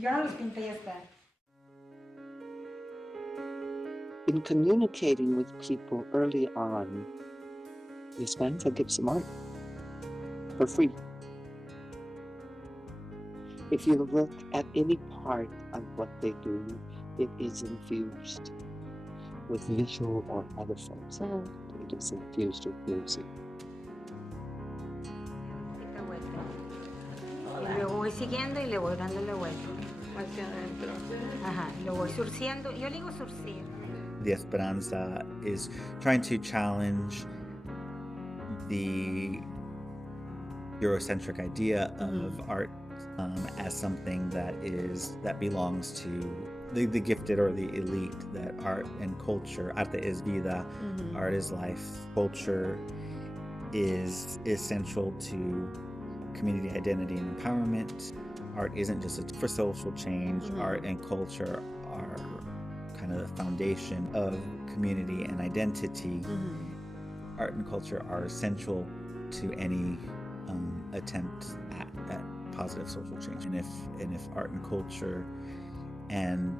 Ya lo pinté, ya está. In communicating with people early on, the Esperanza gives them art for free. If you look at any part of what they do, it is infused with visual or other forms. It is infused with music. Y luego voy siguiendo y le voy dando la vuelta. Hacia adentro. Ajá, y lo voy surciendo. Yo le digo surcir. The Esperanza is trying to challenge the Eurocentric idea of art as something that belongs to the gifted or the elite, that art and culture, arte es vida, art is life, culture is essential to community identity and empowerment. Art isn't just for social change. Art and culture are kind of the foundation of community and identity. Art and culture are essential to any attempt at positive social change. And if art and culture and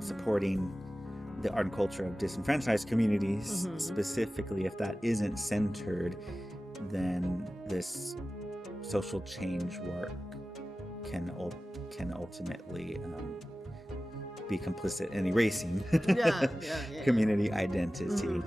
supporting the art and culture of disenfranchised communities, specifically, if that isn't centered, then this social change work can ultimately be complicit in erasing community identity.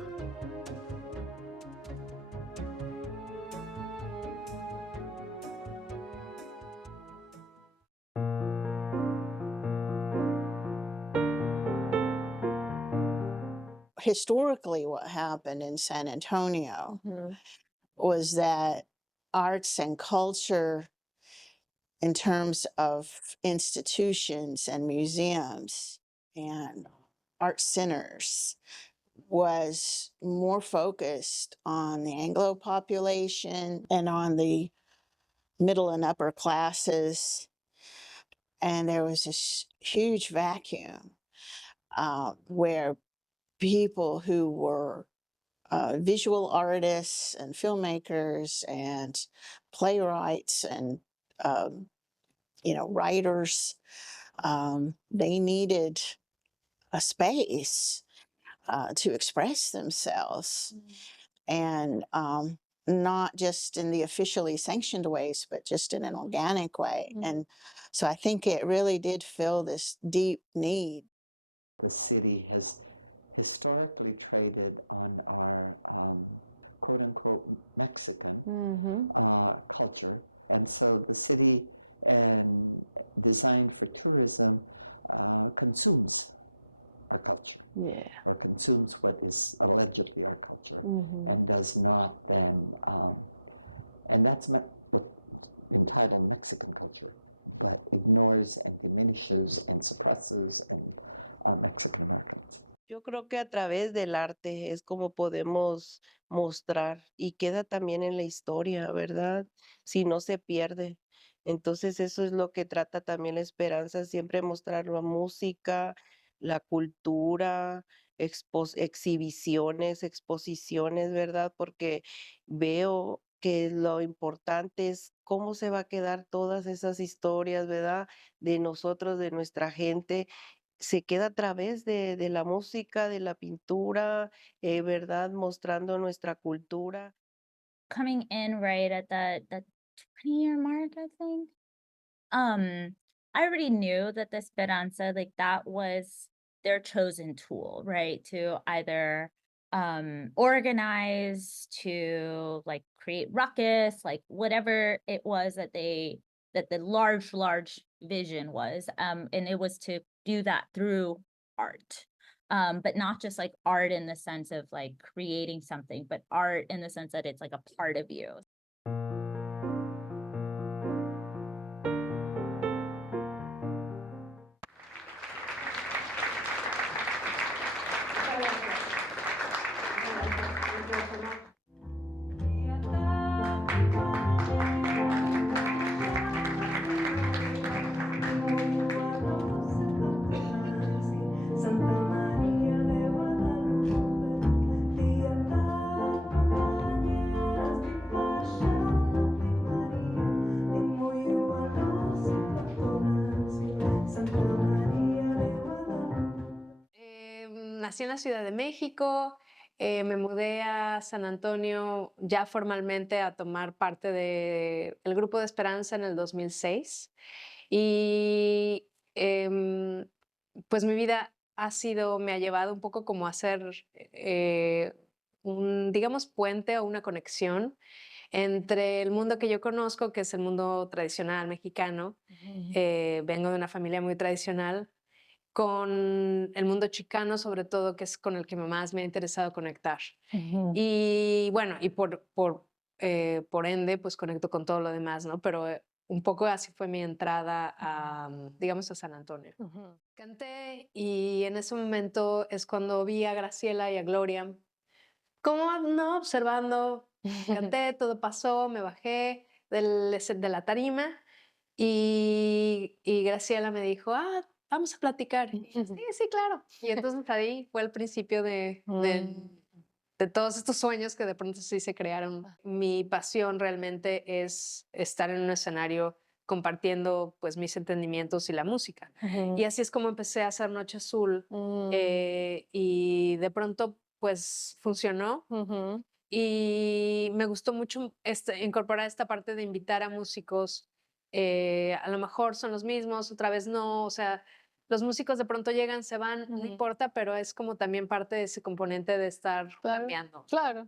Historically, what happened in San Antonio was that arts and culture, in terms of institutions and museums and art centers, was more focused on the Anglo population and on the middle and upper classes. And there was this huge vacuum where people who were visual artists and filmmakers and playwrights and writers, they needed a space to express themselves, and not just in the officially sanctioned ways, but just in an organic way. And so I think it really did fill this deep need. The city has historically traded on our quote-unquote Mexican culture. And so the city, and designed for tourism, consumes our culture, or consumes what is allegedly our culture, and does not then, and that's what's entitled Mexican culture, but ignores and diminishes and suppresses and Mexican Americans. Yo creo que a través del arte es como podemos mostrar y queda también en la historia, ¿verdad? Si no se pierde. Entonces eso es lo que trata también la Esperanza, siempre mostrar la música, la cultura, exhibiciones, exposiciones, ¿verdad? Porque veo que lo importante es cómo se va a quedar todas esas historias, ¿verdad? De nosotros, de nuestra gente, se queda a través de la música, de la pintura, ¿verdad? Mostrando nuestra cultura. Coming in right at the 20-year mark, I think. I already knew that the Esperanza, like that was their chosen tool, right? To either organize, to like create ruckus, like whatever it was that the large vision was. And it was to do that through art. But not just like art in the sense of like creating something, but art in the sense that it's like a part of you. nací en la Ciudad de México, me mudé a San Antonio ya formalmente a tomar parte del grupo de Esperanza en el 2006. Y pues mi vida me ha llevado un poco como a ser un, digamos, puente o una conexión entre el mundo que yo conozco, que es el mundo tradicional mexicano. Vengo de una familia muy tradicional, con el mundo chicano, sobre todo, que es con el que más me ha interesado conectar. Y bueno, y por ende, pues conecto con todo lo demás, ¿no? Pero un poco así fue mi entrada a, digamos, a San Antonio. Canté y en ese momento es cuando vi a Graciela y a Gloria, como no, observando, canté, todo pasó, me bajé de la tarima y Graciela me dijo, vamos a platicar. Y yo, sí, sí, claro. Y entonces ahí fue el principio de todos estos sueños que de pronto sí se crearon. Mi pasión realmente es estar en un escenario compartiendo pues mis entendimientos y la música. Y así es como empecé a hacer Noche Azul y de pronto pues funcionó. Y me gustó mucho incorporar esta parte de invitar a músicos. A lo mejor son los mismos, otra vez no, o sea, los músicos de pronto llegan, se van, no importa, pero es como también parte de ese componente de estar cambiando. Claro.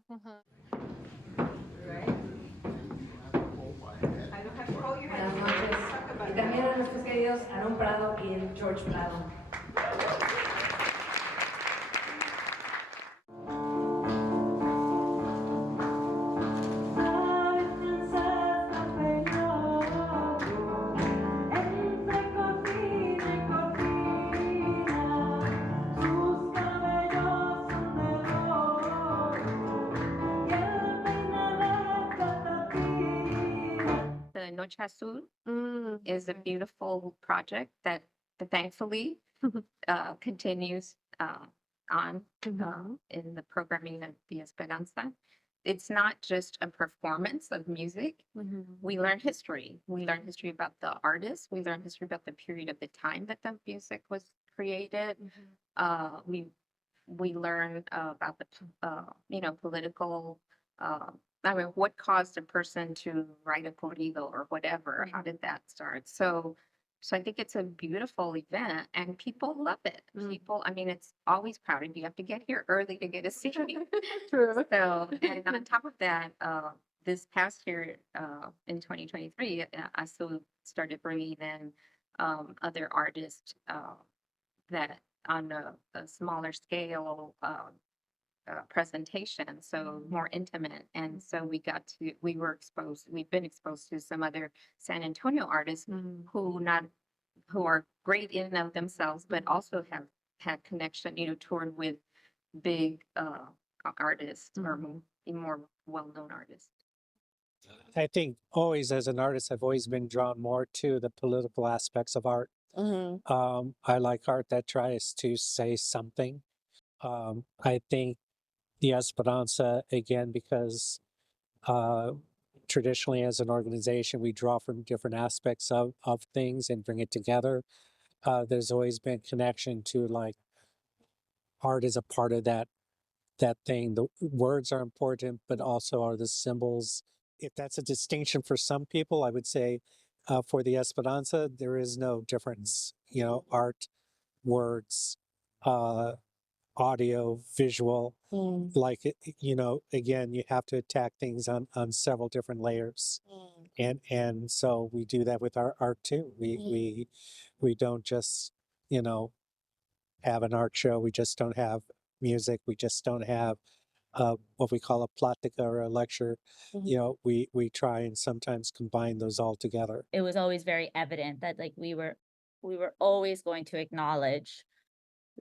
Buenas noches. Y también a nuestros queridos Aaron Prado y George Prado. The Noche Azul is a beautiful project that thankfully continues on in the programming of the Esperanza. It's not just a performance of music. We learn history. We learn history about the artist. We learn history about the period of the time that the music was created. We learn about the political. I mean, what caused a person to write a corrido or whatever? How did that start? So I think it's a beautiful event and people love it. People, I mean, it's always crowded. You have to get here early to get a seat. True. So, and on top of that, this past year, in 2023, ASU started bringing in other artists that on a smaller scale presentation, so more intimate. And so we've been exposed to some other San Antonio artists who are great in and of themselves, but also have had connection, toured with big artists or more well-known artists. I think always as an artist, I've always been drawn more to the political aspects of art. I like art that tries to say something. I think the Esperanza, again, because traditionally as an organization, we draw from different aspects of things and bring it together. There's always been connection to like art is a part of that thing. The words are important, but also are the symbols. If that's a distinction for some people, I would say for the Esperanza, there is no difference. Art, words, audio, visual, like, again, you have to attack things on several different layers. And so we do that with our art too. We don't just, have an art show. We just don't have music. We just don't have what we call a plática or a lecture. We try and sometimes combine those all together. It was always very evident that like we were always going to acknowledge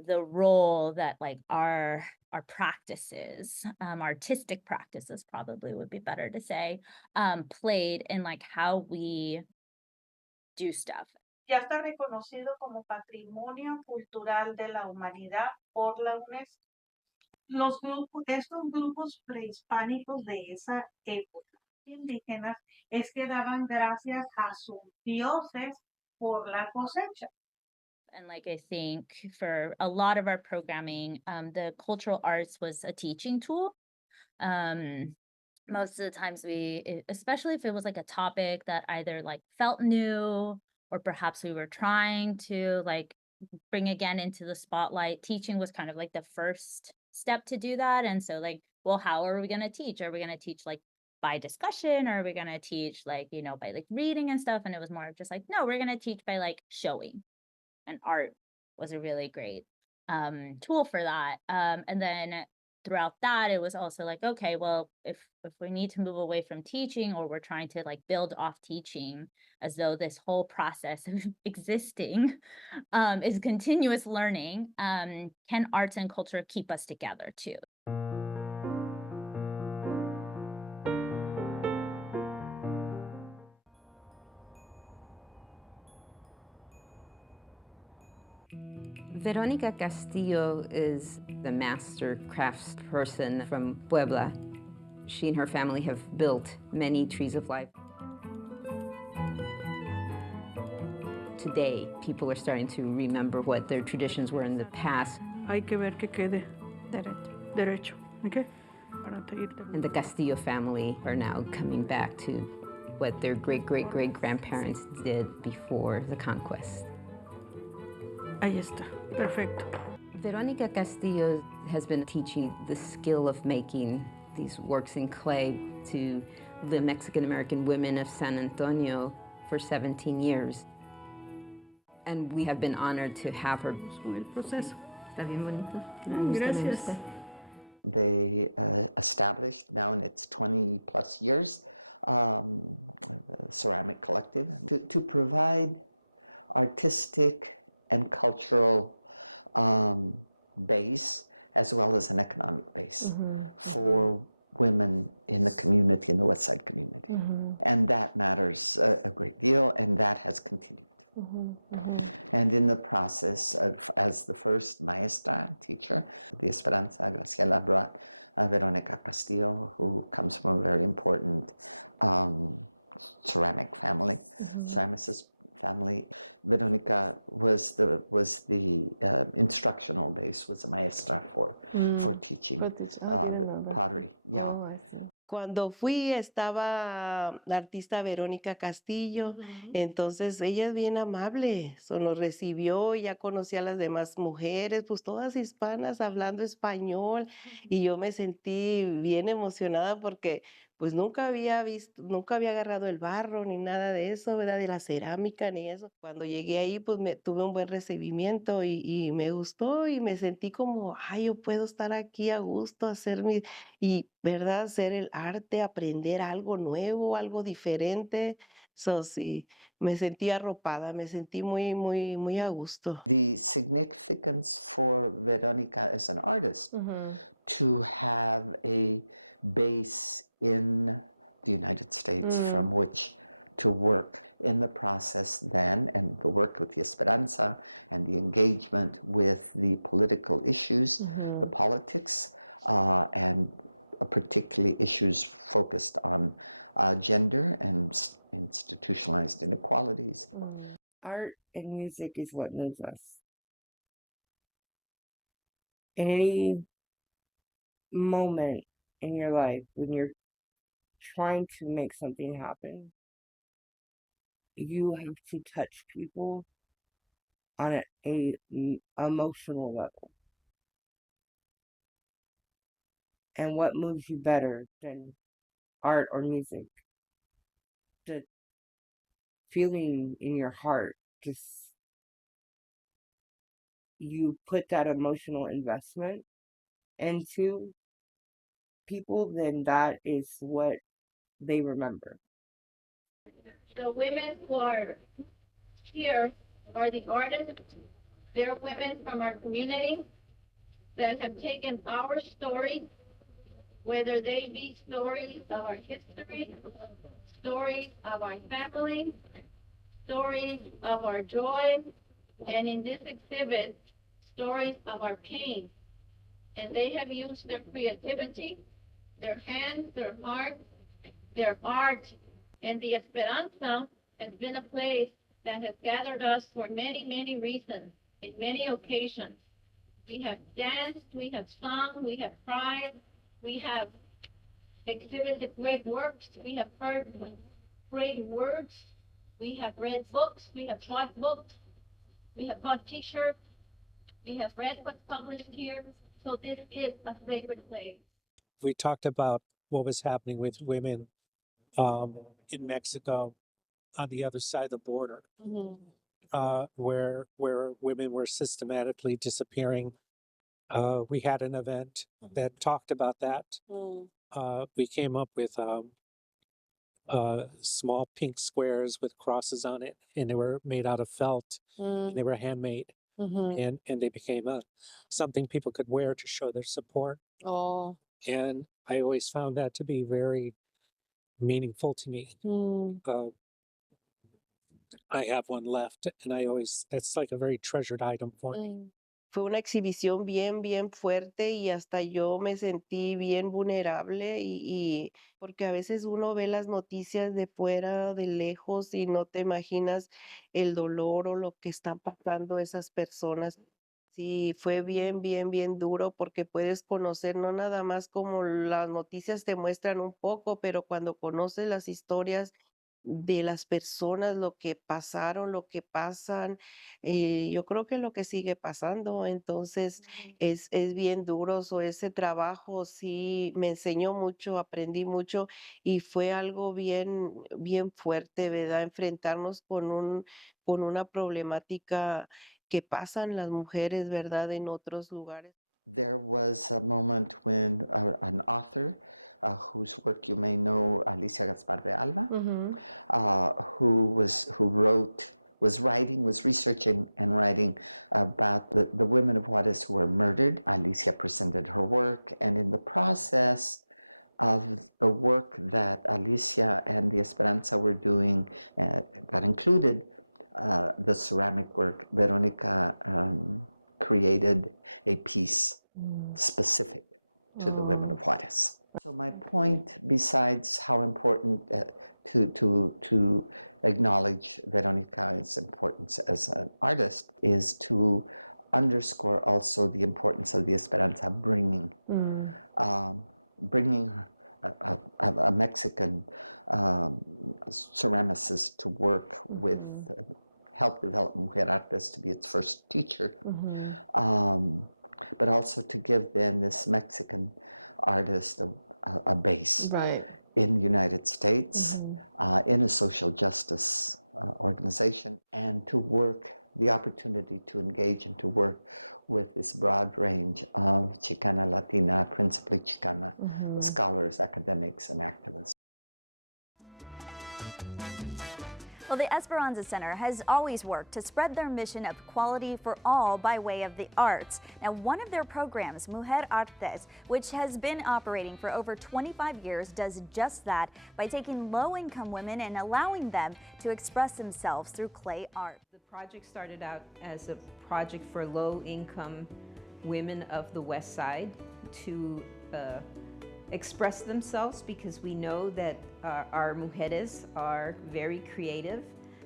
the role that like our practices, artistic practices probably would be better to say, played in like how we do stuff. Ya está reconocido como Patrimonio Cultural de la Humanidad por la UNESCO. Estos grupos prehispánicos de esa época indígenas es que daban gracias a sus dioses por la cosecha. And like I think for a lot of our programming, the cultural arts was a teaching tool. Most of the times especially if it was like a topic that either like felt new or perhaps we were trying to like bring again into the spotlight, teaching was kind of like the first step to do that. And so like, well, how are we going to teach? Are we going to teach like by discussion, or are we going to teach like, by like reading and stuff? And it was more of just like, no, we're going to teach by like showing. And art was a really great tool for that. And then throughout that, it was also like, okay, well, if we need to move away from teaching, or we're trying to like build off teaching, as though this whole process of existing is continuous learning, can arts and culture keep us together too? Veronica Castillo is the master crafts person from Puebla. She and her family have built many trees of life. Today, people are starting to remember what their traditions were in the past. Hay que ver que quede derecho, okay? And the Castillo family are now coming back to what their great-great-great-grandparents did before the conquest. Ahí está, perfecto. Veronica Castillo has been teaching the skill of making these works in clay to the Mexican-American women of San Antonio for 17 years. And we have been honored to have her. Con el proceso. Está bien bonito. Gracias. They established now in its 20 plus years a ceramic collective to provide artistic and cultural base, as well as an economic base for women in the community, in the West Side community. And that matters a great deal, and that has continued. And in the process, as the first maestra teacher, the Esperanza Graciela brought Veronica Castillo, who comes from a very important ceramic family, ceramicist family. Veronica was the instructional base, was a maestra for teaching the pottery. Yeah. Cuando fui estaba la artista Verónica Castillo, entonces ella es bien amable, nos recibió, ya conocí a las demás mujeres, pues todas hispanas hablando español, y yo me sentí bien emocionada porque pues nunca había agarrado el barro ni nada de eso, ¿verdad? De la cerámica ni eso. Cuando llegué ahí pues tuve un buen recibimiento y me gustó y me sentí como, ay, yo puedo estar aquí a gusto, y, ¿verdad? Hacer el arte, aprender algo nuevo, algo diferente. Sí, me sentí arropada, me sentí muy, muy, muy a gusto. The significance for Veronica as an artist to have a base in the United States from which to work in the process then, and the work with the Esperanza and the engagement with the political issues, the politics, and particularly issues focused on gender and institutionalized inequalities. Art and music is what moves us. In any moment in your life when you're trying to make something happen, you have to touch people on a emotional level. And what moves you better than art or music? The feeling in your heart, just you put that emotional investment into people, then that is what they remember. The women who are here are the artists. They're women from our community that have taken our stories, whether they be stories of our history, stories of our family, stories of our joy, and in this exhibit, stories of our pain. And they have used their creativity, their hands, their hearts, their art, and the Esperanza has been a place that has gathered us for many, many reasons. in many occasions. We have danced, we have sung, we have cried, we have exhibited great works, we have heard great words, we have read books, we have bought books, we have bought t-shirts, we have read what's published here. So this is a sacred place. We talked about what was happening with women in Mexico on the other side of the border, where women were systematically disappearing. We had an event that talked about that. We came up with small pink squares with crosses on it, and they were made out of felt, and they were handmade, and they became something people could wear to show their support. Oh. And I always found that to be very meaningful to me. I have one left, and that's like a very treasured item for me. Fue una exhibición bien, bien fuerte y hasta yo me sentí bien vulnerable y porque a veces uno ve las noticias de fuera, de lejos y no te imaginas el dolor o lo que están pasando esas personas. Sí, fue bien, bien, bien duro porque puedes conocer, no nada más como las noticias te muestran un poco, pero cuando conoces las historias de las personas, lo que pasaron, lo que pasan, yo creo que lo que sigue pasando, entonces es bien duro, ese trabajo sí me enseñó mucho, aprendí mucho y fue algo bien, bien fuerte, ¿verdad? Enfrentarnos con una problemática que pasan las mujeres, ¿verdad? En otros lugares. There was a moment when an author whose work you may know, Alicia Gaspar de Alba, who was researching and writing about the women of Juarez who were murdered. Alicia presented her work, and in the process of the work that Alicia and the Esperanza were doing, that included the ceramic work, Veronica created a piece specific to the women of Juarez. So my point, besides how important to acknowledge Veronica's importance as an artist, is to underscore also the importance of the Esperanza bringing a Mexican ceramicist to work with, help develop Mujer Artes to be its first teacher, but also to give then this Mexican artist a base in the United States, in a social justice organization, and to work, the opportunity to engage and to work with this broad range of Chicana Latina, principally Chicana scholars, academics, and activists. Well, the Esperanza Center has always worked to spread their mission of equality for all by way of the arts. Now, one of their programs, Mujer Artes, which has been operating for over 25 years, does just that by taking low-income women and allowing them to express themselves through clay art. The project started out as a project for low-income women of the West Side to express themselves, because we know that our mujeres are very creative,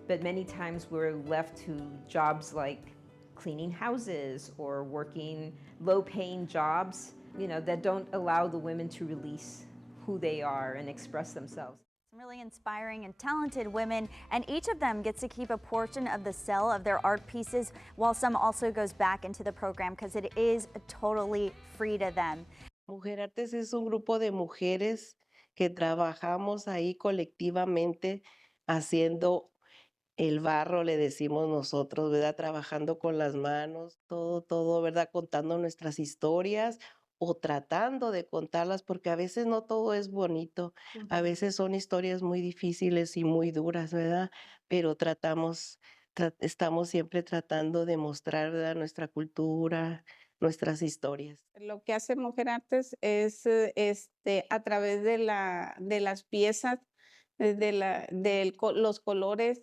but many times we're left to jobs like cleaning houses or working low-paying jobs, that don't allow the women to release who they are and express themselves. Some really inspiring and talented women, and each of them gets to keep a portion of the sale of their art pieces, while some also goes back into the program because it is totally free to them. Mujer Artes es un grupo de mujeres que trabajamos ahí colectivamente haciendo el barro, le decimos nosotros, ¿verdad? Trabajando con las manos, todo, ¿verdad? Contando nuestras historias o tratando de contarlas, porque a veces no todo es bonito, a veces son historias muy difíciles y muy duras, ¿verdad? Pero estamos siempre tratando de mostrar, ¿verdad? Nuestra cultura, nuestras historias. Lo que hace Mujer Artes es a través de las piezas, los colores,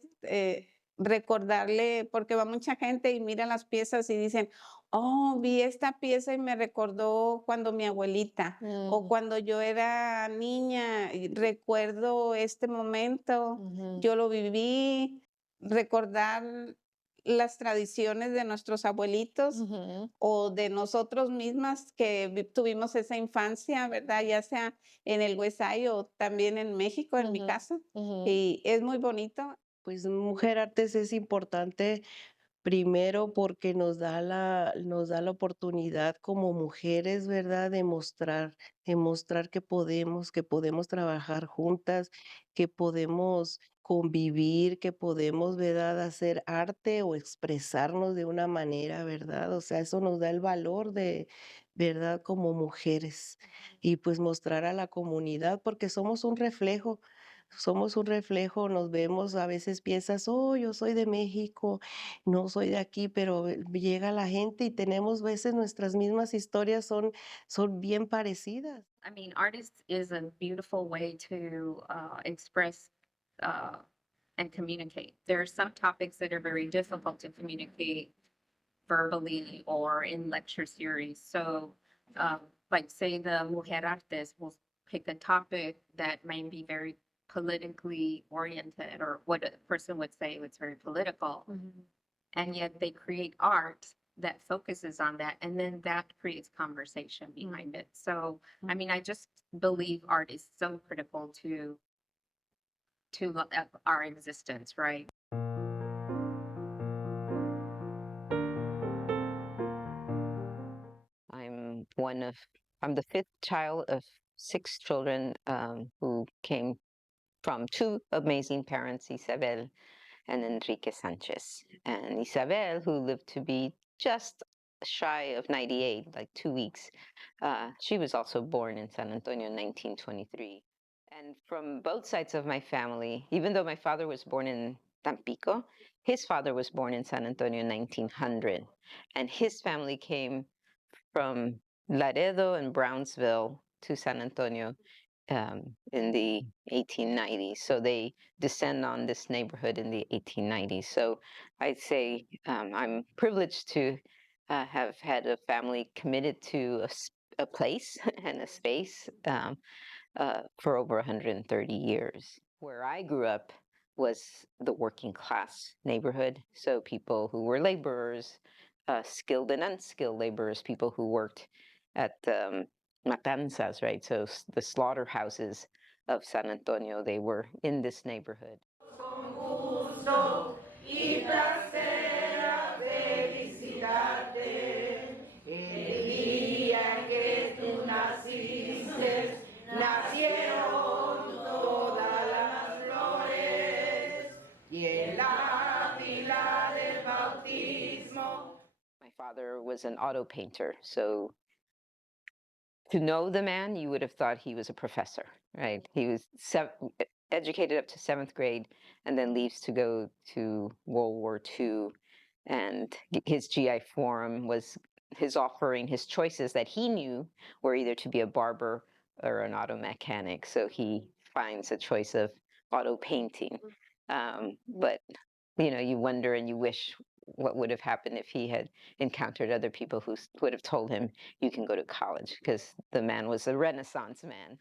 recordarle, porque va mucha gente y mira las piezas y dicen, oh, vi esta pieza y me recordó cuando mi abuelita o cuando yo era niña, y recuerdo este momento, yo lo viví, recordar las tradiciones de nuestros abuelitos o de nosotros mismas que tuvimos esa infancia, ¿verdad? Ya sea en el West Side o también en México, en mi caso. Y es muy bonito. Pues Mujer Artes es importante primero porque nos da la oportunidad como mujeres, ¿verdad? De mostrar que podemos trabajar juntas, que podemos convivir, que podemos, ¿verdad? Hacer arte o expresarnos de una manera, ¿verdad? O sea, eso nos da el valor de, ¿verdad? Como mujeres. Y pues mostrar a la comunidad porque somos un reflejo, nos vemos, a veces piensas, oh, yo soy de México, no soy de aquí, pero llega la gente y tenemos veces nuestras mismas historias son bien parecidas. I mean, artists is a beautiful way to express and communicate. There are some topics that are very difficult to communicate verbally or in lecture series. So, like say the Mujer Artes will pick a topic that might be very politically oriented, or what a person would say it's very political, and yet they create art that focuses on that, and then that creates conversation behind it. So, I mean, I just believe art is so critical to our existence, right? I'm the fifth child of 6 children who came from 2 amazing parents, Isabel and Enrique Sanchez. And Isabel, who lived to be just shy of 98, like 2 weeks, she was also born in San Antonio in 1923. And from both sides of my family, even though my father was born in Tampico, his father was born in San Antonio in 1900. And his family came from Laredo and Brownsville to San Antonio in the 1890s. So they descend on this neighborhood in the 1890s. So I'd say I'm privileged to have had a family committed to a place and a space for over 130 years. Where I grew up was the working class neighborhood. So people who were laborers, skilled and unskilled laborers, people who worked at matanzas, right? So the slaughterhouses of San Antonio, they were in this neighborhood. My father was an auto painter, so to know the man, you would have thought he was a professor, right? He was educated up to 7th grade and then leaves to go to World War II. And his GI Forum was his offering, his choices that he knew were either to be a barber or an auto mechanic. So he finds a choice of auto painting. But, you know, you wonder and you wish what would have happened if he had encountered other people who would have told him, you can go to college, because the man was a Renaissance man.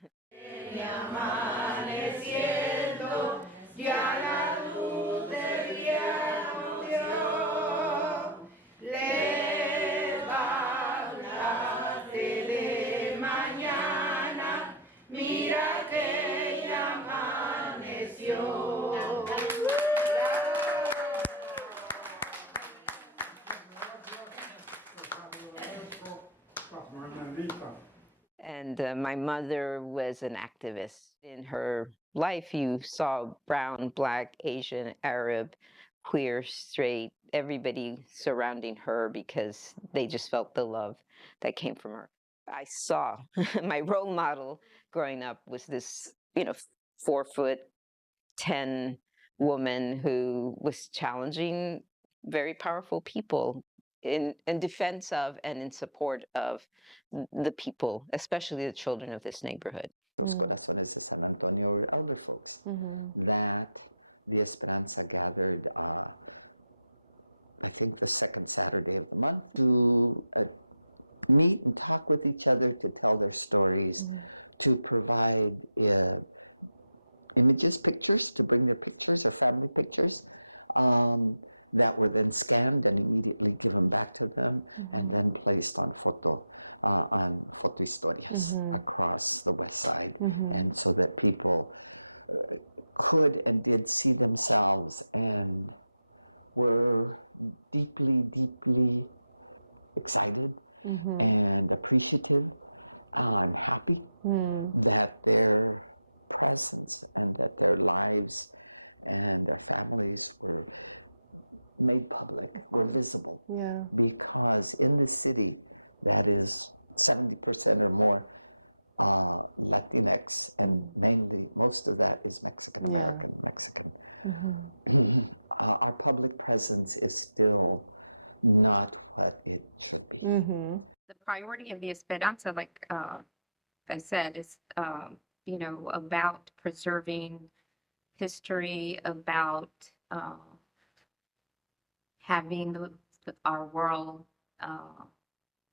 And my mother was an activist. In her life, you saw brown, black, Asian, Arab, queer, straight, everybody surrounding her because they just felt the love that came from her. I saw my role model growing up was this, 4'10" woman who was challenging very powerful people in defense of and in support of the people, especially the children of this neighborhood. Los Corazones de San Antonio were elder folks that the Esperanza gathered, I think the second Saturday of the month, to meet and talk with each other, to tell their stories, to provide images, pictures, to bring their pictures or family pictures. that were then scanned and immediately given back to them and then placed on photo historias across the West Side, and so that people could and did see themselves and were deeply, deeply excited and appreciative and happy that their presence and that their lives and their families were made public, were visible. Because in the city that is 70% or more Latinx, and mainly most of that is Mexican American, Mexican. Our public presence is still not what it should be. The priority of the Esperanza, like I said, is about preserving history, about having our world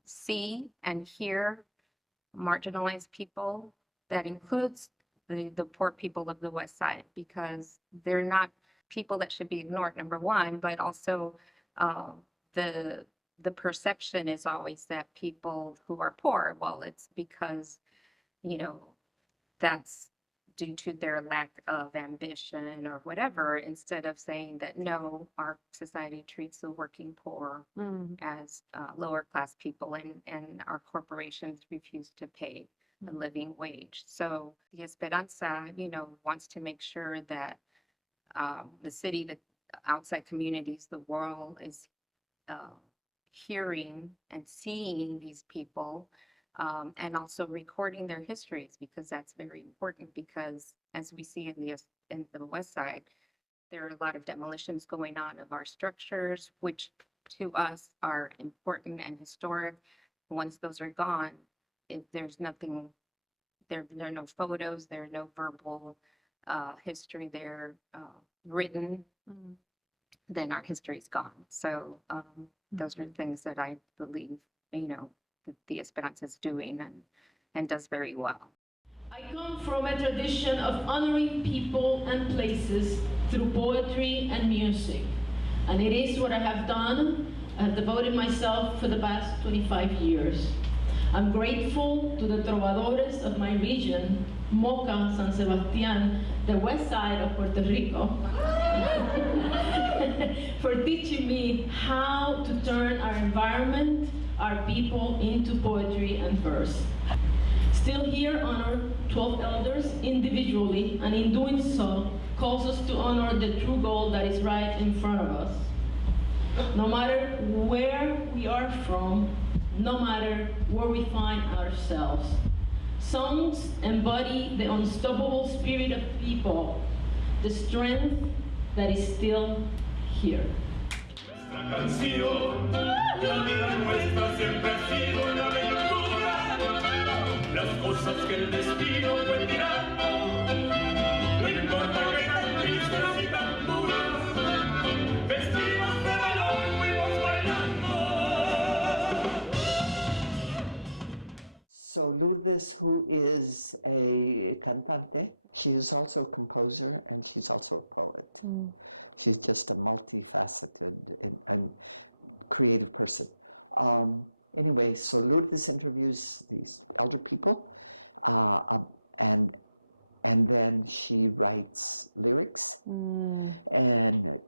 see and hear marginalized people. That includes the poor people of the West Side, because they're not people that should be ignored, number one, but also the perception is always that people who are poor, well, it's because, that's due to their lack of ambition or whatever, instead of saying that no, our society treats the working poor as lower class people, and our corporations refuse to pay a living wage. So the Esperanza, wants to make sure that the city, the outside communities, the world is hearing and seeing these people, and also recording their histories, because that's very important. Because as we see in the West Side, there are a lot of demolitions going on of our structures, which to us are important and historic. Once those are gone, if there's nothing, there are no photos, there are no verbal history there written, then our history is gone. So those are things that I believe, that the Esperanza is doing and does very well. I come from a tradition of honoring people and places through poetry and music. And it is what I have done. I have devoted myself for the past 25 years. I'm grateful to the trovadores of my region, Moca, San Sebastián, the west side of Puerto Rico, for teaching me how to turn our environment, our people, into poetry and verse. Still Here honor 12 elders individually, and in doing so, calls us to honor the true goal that is right in front of us. No matter where we are from, no matter where we find ourselves, songs embody the unstoppable spirit of people, the strength that is still here. Las cosas que el destino fue tirando, no importa que tan tristes y tan duras, vestidos de valor fuimos bailando. So Lourdes, who is a cantante, she is also a composer and she's also a poet. She's just a multifaceted and creative person. Anyway, so Lourdes interviews these elder people, and then she writes lyrics and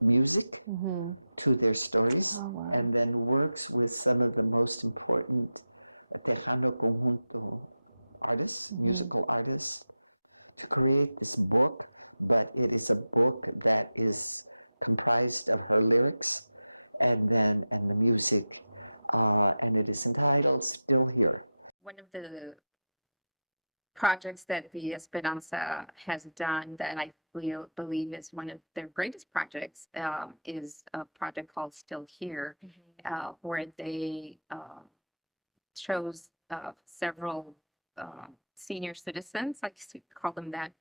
music to their stories, and then works with some of the most important Tejano Conjunto artists, musical artists, to create this book. But it is a book that is comprised of her lyrics and the music. And it is entitled Still Here. One of the projects that the Esperanza has done that I believe is one of their greatest projects is a project called Still Here, where they chose several senior citizens, I guess you could call them that,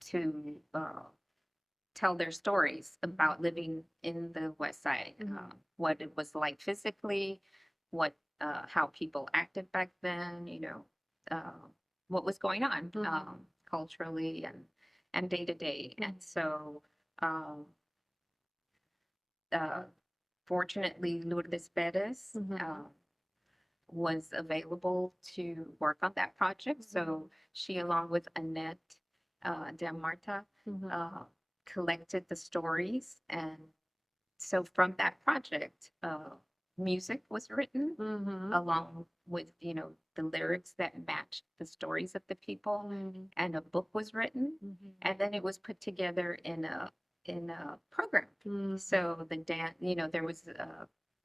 to tell their stories about living in the West Side, what it was like physically, how people acted back then, what was going on culturally and day to day. And so fortunately, Lourdes Perez was available to work on that project. So she, along with Annette De Marta, collected the stories. And so from that project, music was written along with, the lyrics that matched the stories of the people, and a book was written, and then it was put together in a program. So the dance, there was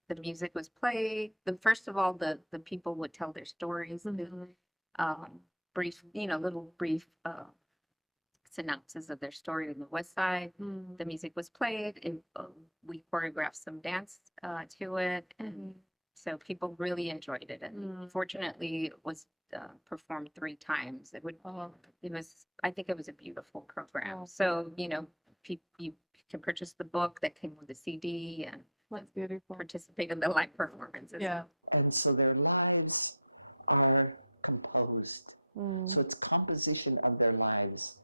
the music was played. First of all, the people would tell their stories, brief, little brief synopsis of their story on the West Side. The music was played, and we choreographed some dance to it, and so people really enjoyed it. And fortunately, it was performed 3 times. I think it was a beautiful program. So you can purchase the book that came with the CD and participate in the live performances. And so their lives are composed. So it's composition of their lives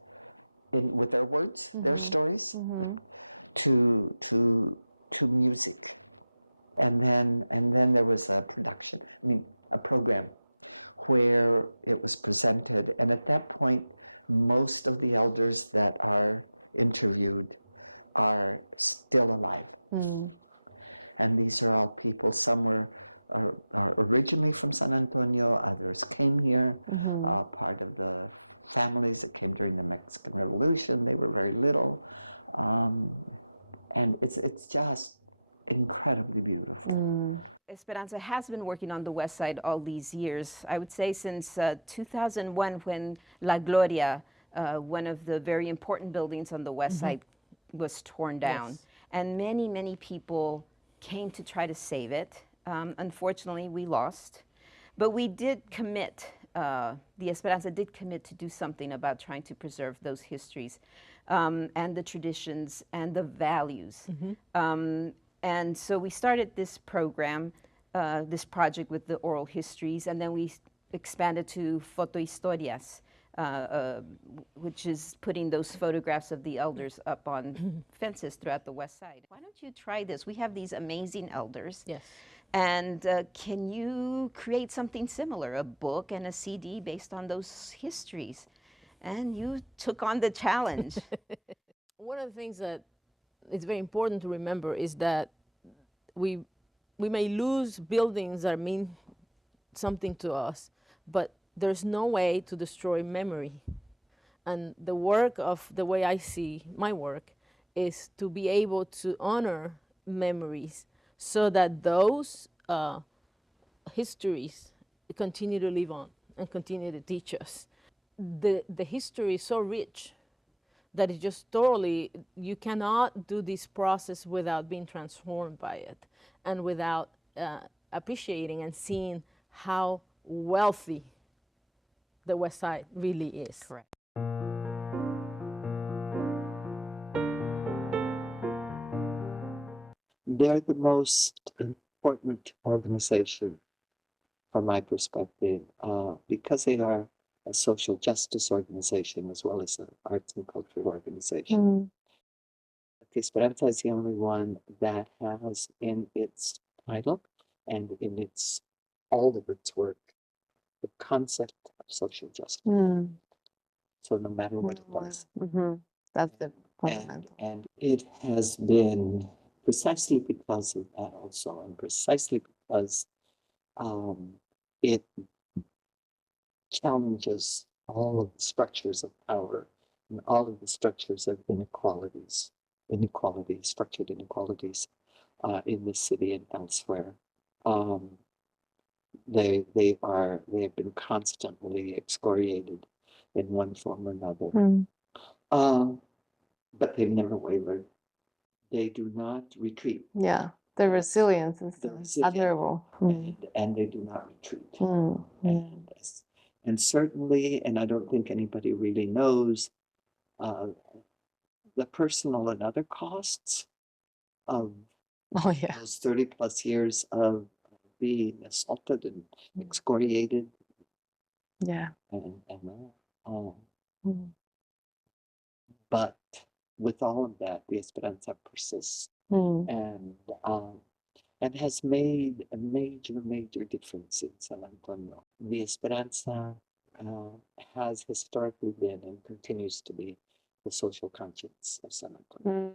with their words, their stories, to music. And then there was a production, a program where it was presented. And at that point, most of the elders that are interviewed are still alive. And these are all people, some are originally from San Antonio, others came here, part of the families that came during the Mexican Revolution. They were very little. And it's just incredibly beautiful. Esperanza has been working on the West Side all these years. I would say since 2001, when La Gloria, one of the very important buildings on the West Side, was torn down. Yes. And many, many people came to try to save it. Unfortunately, we lost. But we did commit, the Esperanza did commit to do something about trying to preserve those histories and the traditions and the values. And so we started this program, this project with the oral histories, and then we expanded to fotohistorias, which is putting those photographs of the elders up on fences throughout the West Side. Why don't you try this? We have these amazing elders. Yes. And can you create something similar, a book and a CD based on those histories? And you took on the challenge. One of the things that is very important to remember is that we may lose buildings that mean something to us, but there's no way to destroy memory. And the way I see my work is to be able to honor memories so that those histories continue to live on and continue to teach us. The history is so rich that it's just totally, you cannot do this process without being transformed by it and without appreciating and seeing how wealthy the West Side really is. Correct. They're the most important organization from my perspective, because they are a social justice organization as well as an arts and culture organization. Esperanza is the only one that has in its title and in all of its work the concept of social justice. So no matter what it was. That's the point. And it has been precisely because of that also, and precisely because it challenges all of the structures of power and all of the structures of structured inequalities in this city and elsewhere. They have been constantly excoriated in one form or another. But they've never wavered. They do not retreat. Yeah, the resilience is They're resilient, admirable. and they do not retreat. And certainly, and I don't think anybody really knows the personal and other costs of those 30 plus years of being assaulted and excoriated. Yeah. But with all of that, the Esperanza persists. and has made a major difference in San Antonio. The Esperanza has historically been and continues to be the social conscience of San Antonio.